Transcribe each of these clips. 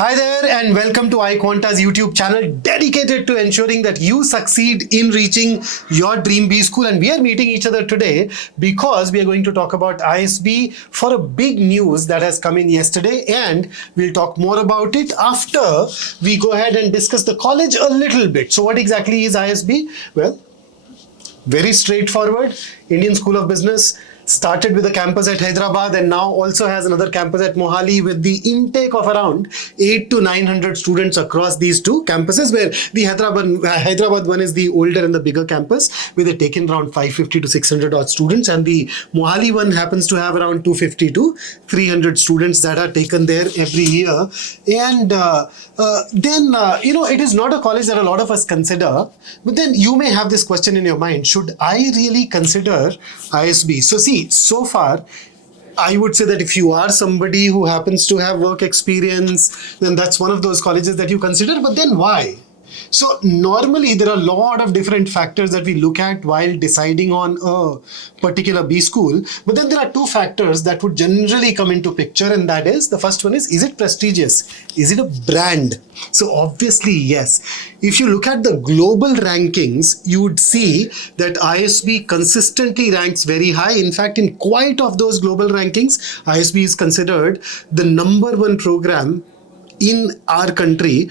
Hi there and welcome to iQuanta's YouTube channel dedicated to ensuring that you succeed in reaching your dream B school. And we are meeting each other today because we are going to talk about ISB for a big news that has come in yesterday, and we'll talk more about it after we go ahead and discuss the college a little bit. So what exactly is ISB? Well, very straightforward. Indian School of Business started with a campus at Hyderabad and now also has another campus at Mohali with the intake of around 800 to 900 students across these two campuses, where the Hyderabad one is the older and the bigger campus, where they take in around 550 to 600 odd students, and the Mohali one happens to have around 250 to 300 students that are taken there every year. And then it is not a college that a lot of us consider, but then you may have this question in your mind: should I really consider ISB? So see, so far, I would say that if you are somebody who happens to have work experience, then that's one of those colleges that you consider. But then why? So normally there are a lot of different factors that we look at while deciding on a particular B school. But then there are two factors that would generally come into picture, and that is, the first one is it prestigious? Is it a brand? So obviously, yes. If you look at the global rankings, you would see that ISB consistently ranks very high. In fact, in quite of those global rankings, ISB is considered the #1 program in our country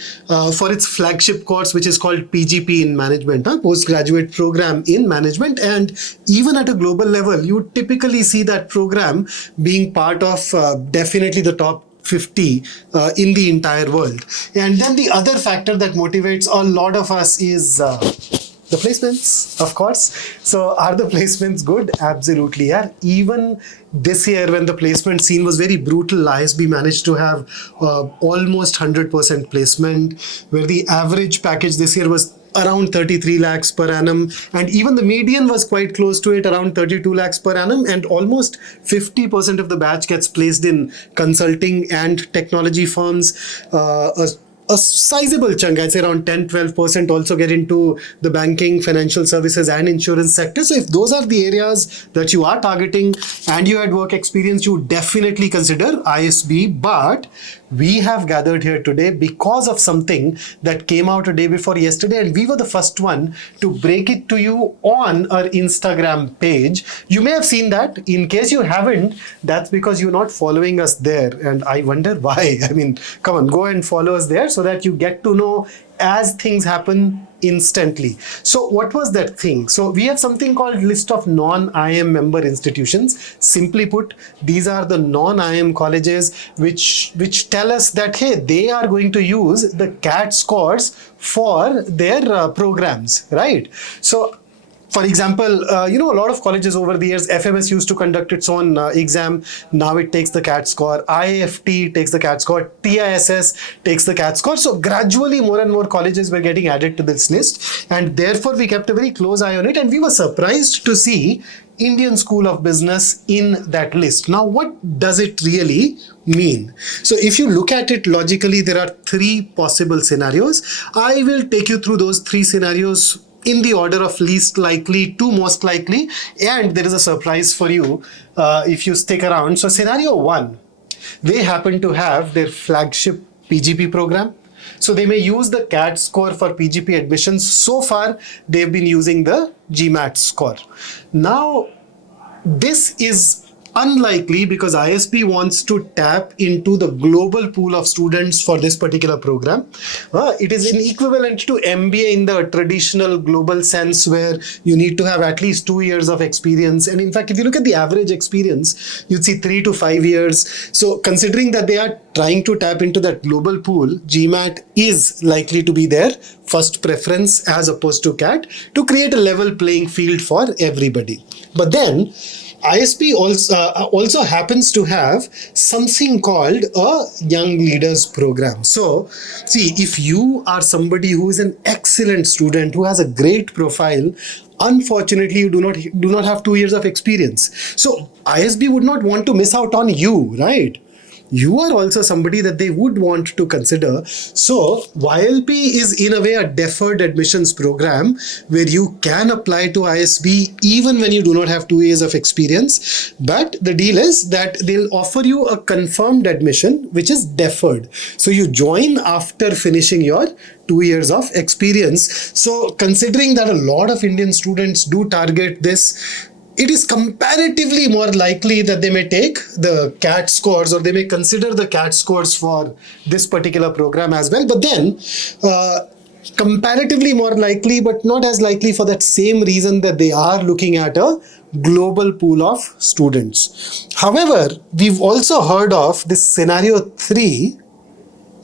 for its flagship course, which is called PGP in management, postgraduate program in management. And even at a global level, you typically see that program being part of definitely the top 50 in the entire world. And then the other factor that motivates a lot of us is the placements, of course. So are the placements good? Absolutely, yeah. Even this year, when the placement scene was very brutal, ISB managed to have almost 100% placement, where the average package this year was around 33 lakhs per annum, and even the median was quite close to it, around 32 lakhs per annum, and almost 50% of the batch gets placed in consulting and technology firms. A sizable chunk, I'd say around 10-12%, also get into the banking, financial services and insurance sector. So if those are the areas that you are targeting and you had work experience, you would definitely consider ISB. But we have gathered here today because of something that came out a day before yesterday, and we were the first one to break it to you on our Instagram page. You may have seen that. In case you haven't, that's because you're not following us there, and I wonder why. I mean, come on, go and follow us there so that you get to know as things happen instantly. So what was that thing? So we have something called list of non-IIM member institutions. Simply put, these are the non-IIM colleges which tell us that, hey, they are going to use the CAT scores for their programs, right? So for example, a lot of colleges over the years, FMS used to conduct its own exam. Now it takes the CAT score. IFT takes the CAT score. TISS takes the CAT score. So gradually more and more colleges were getting added to this list. And therefore we kept a very close eye on it. And we were surprised to see Indian School of Business in that list. Now, what does it really mean? So if you look at it logically, there are three possible scenarios. I will take you through those three scenarios in the order of least likely to most likely, and there is a surprise for you if you stick around. So scenario one, they happen to have their flagship PGP program. So they may use the CAT score for PGP admissions. So far, they've been using the GMAT score. Now, this is unlikely because ISB wants to tap into the global pool of students for this particular program. It is an equivalent to MBA in the traditional global sense, where you need to have at least 2 years of experience. And in fact, if you look at the average experience, you'd see 3 to 5 years. So considering that they are trying to tap into that global pool, GMAT is likely to be their first preference as opposed to CAT, to create a level playing field for everybody. But then ISB also happens to have something called a Young Leaders Program. So, see, if you are somebody who is an excellent student, who has a great profile, unfortunately, you do not have 2 years of experience. So, ISB would not want to miss out on you, right? you are also somebody that they would want to consider. So YLP is in a way a deferred admissions program where you can apply to ISB even when you do not have 2 years of experience. But the deal is that they'll offer you a confirmed admission, which is deferred. So you join after finishing your 2 years of experience. So considering that a lot of Indian students do target this, it is comparatively more likely that they may take the CAT scores or they may consider the CAT scores for this particular program as well. But then, comparatively more likely, but not as likely for that same reason that they are looking at a global pool of students. However, we've also heard of this scenario 3,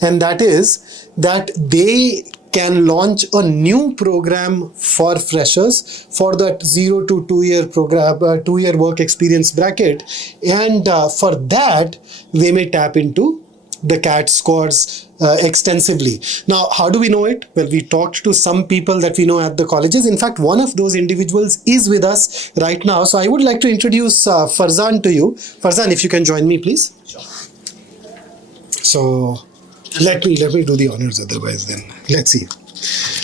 and that is that they can launch a new program for freshers for that 0 to 2 year program, 2 year work experience bracket. And for that, they may tap into the CAT scores extensively. Now, how do we know it? Well, we talked to some people that we know at the colleges. In fact, one of those individuals is with us right now. So I would like to introduce Farzan to you. Farzan, if you can join me, please. Sure. So let me do the honors, otherwise then let's see.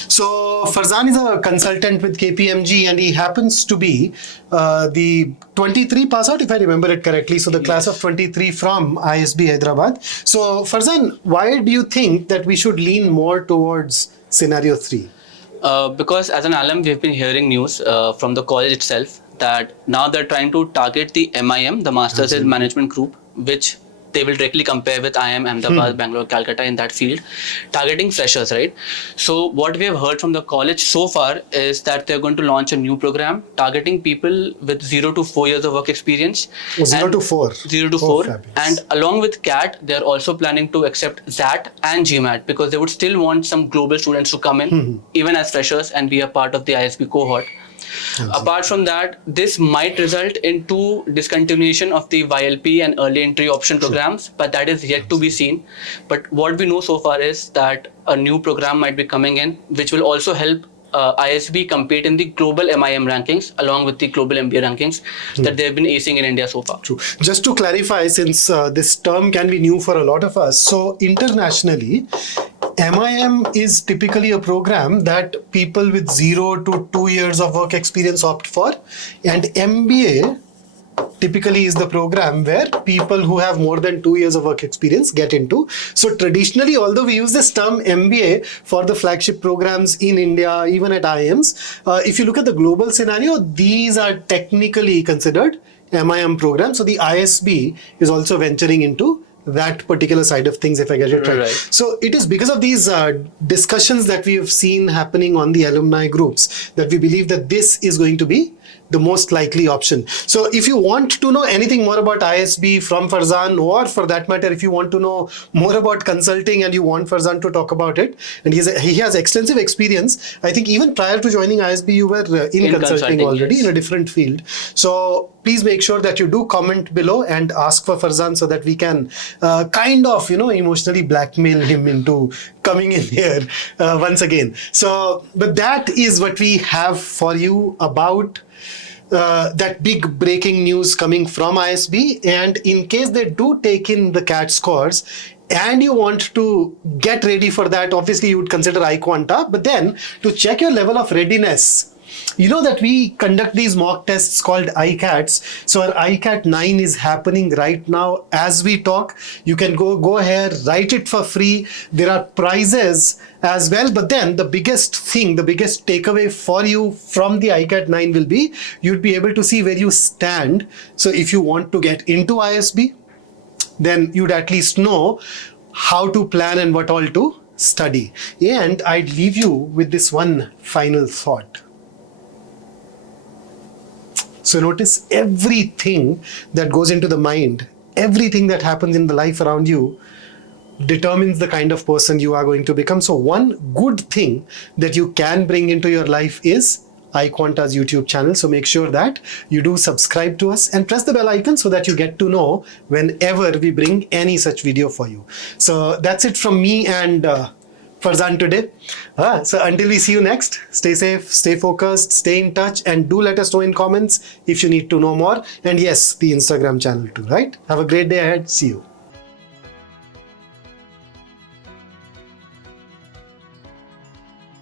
So Farzan is a consultant with KPMG and he happens to be the 23 pass out, if I remember it correctly. So the class of 23 from ISB Hyderabad. So Farzan, why do you think that we should lean more towards scenario 3? Because as an alum, we've been hearing news from the college itself that now they're trying to target the MIM, the Masters in Management group, which they will directly compare with IIM, Ahmedabad, Bangalore, Calcutta in that field, targeting freshers, right? So what we have heard from the college so far is that they're going to launch a new program targeting people with 0 to 4 years of work experience. 0 to 4. 0 to 4. And along with CAT, they're also planning to accept ZAT and GMAT because they would still want some global students to come in, even as freshers, and be a part of the ISB cohort. Apart from that, this might result into discontinuation of the YLP and early entry option programs, but that is yet to be seen. But what we know so far is that a new program might be coming in, which will also help ISB compete in the global MIM rankings along with the global MBA rankings that they've been acing in India so far. True. Just to clarify, since this term can be new for a lot of us, so internationally, MIM is typically a program that people with 0 to 2 years of work experience opt for, and MBA typically is the program where people who have more than 2 years of work experience get into. So traditionally, although we use this term MBA for the flagship programs in India, even at IIMs, if you look at the global scenario, these are technically considered MIM programs. So the ISB is also venturing into that particular side of things, if I get it right. So it is because of these discussions that we have seen happening on the alumni groups that we believe that this is going to be the most likely option. So if you want to know anything more about ISB from Farzan, or for that matter, if you want to know more about consulting and you want Farzan to talk about it, and he has extensive experience. I think even prior to joining ISB, you were in consulting already, yes, in a different field. So please make sure that you do comment below and ask for Farzan so that we can kind of, emotionally blackmail him into coming in here once again. So, but that is what we have for you about that big breaking news coming from ISB. And in case they do take in the CAT scores and you want to get ready for that, obviously you would consider iQuanta, but then to check your level of readiness, you know that we conduct these mock tests called ICATs. So our ICAT 9 is happening right now as we talk. You can go ahead, write it for free. There are prizes as well. But then the biggest thing, the biggest takeaway for you from the ICAT 9 will be you'd be able to see where you stand. So if you want to get into ISB, then you'd at least know how to plan and what all to study. And I'd leave you with this one final thought. So notice everything that goes into the mind, everything that happens in the life around you determines the kind of person you are going to become. So one good thing that you can bring into your life is iQuanta's YouTube channel. So make sure that you do subscribe to us and press the bell icon so that you get to know whenever we bring any such video for you. So that's it from me and Farzan today. So until we see you next, stay safe, stay focused, stay in touch, and do let us know in comments if you need to know more. And yes, the Instagram channel too, right? Have a great day ahead. See you.